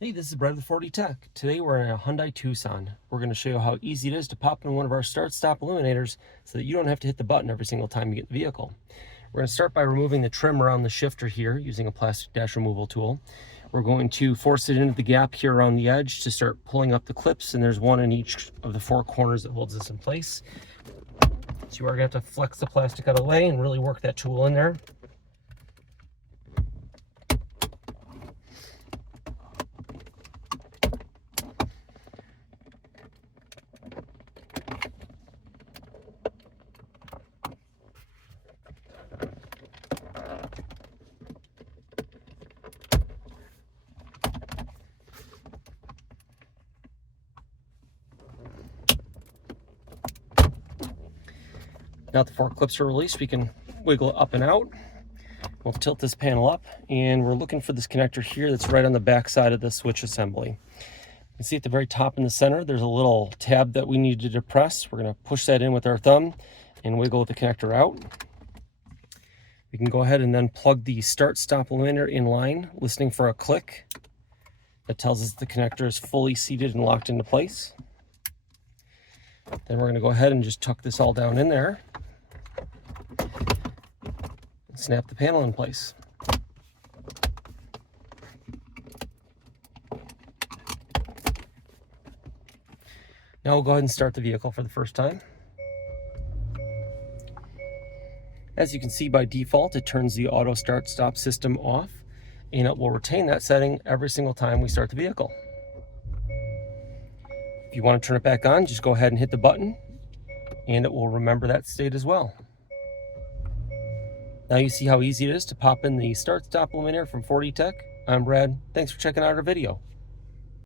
Hey, this is Brad with 40 Tech. Today we're in a Hyundai Tucson. We're going to show you how easy it is to pop in one of our start-stop eliminators so that you don't have to hit the button every single time you get in the vehicle. We're going to start by removing the trim around the shifter here using a plastic dash removal tool. We're going to force it into the gap here around the edge to start pulling up the clips, and there's one in each of the four corners that holds this in place. So you are going to have to flex the plastic out of the way and really work that tool in there. Now that the four clips are released, we can wiggle it up and out. We'll tilt this panel up, and we're looking for this connector here that's right on the back side of the switch assembly. You can see at the very top in the center, there's a little tab that we need to depress. We're going to push that in with our thumb and wiggle the connector out. We can go ahead and then plug the start-stop eliminator in line, listening for a click that tells us the connector is fully seated and locked into place. Then we're going to go ahead and just tuck this all down in there and snap the panel in place. Now we'll go ahead and start the vehicle for the first time. As you can see, by default, it turns the auto start-stop system off, and it will retain that setting every single time we start the vehicle. If you want to turn it back on, just go ahead and hit the button, and it will remember that state as well. Now you see how easy it is to pop in the start-stop eliminator from 40 Tech. I'm Brad. Thanks for checking out our video.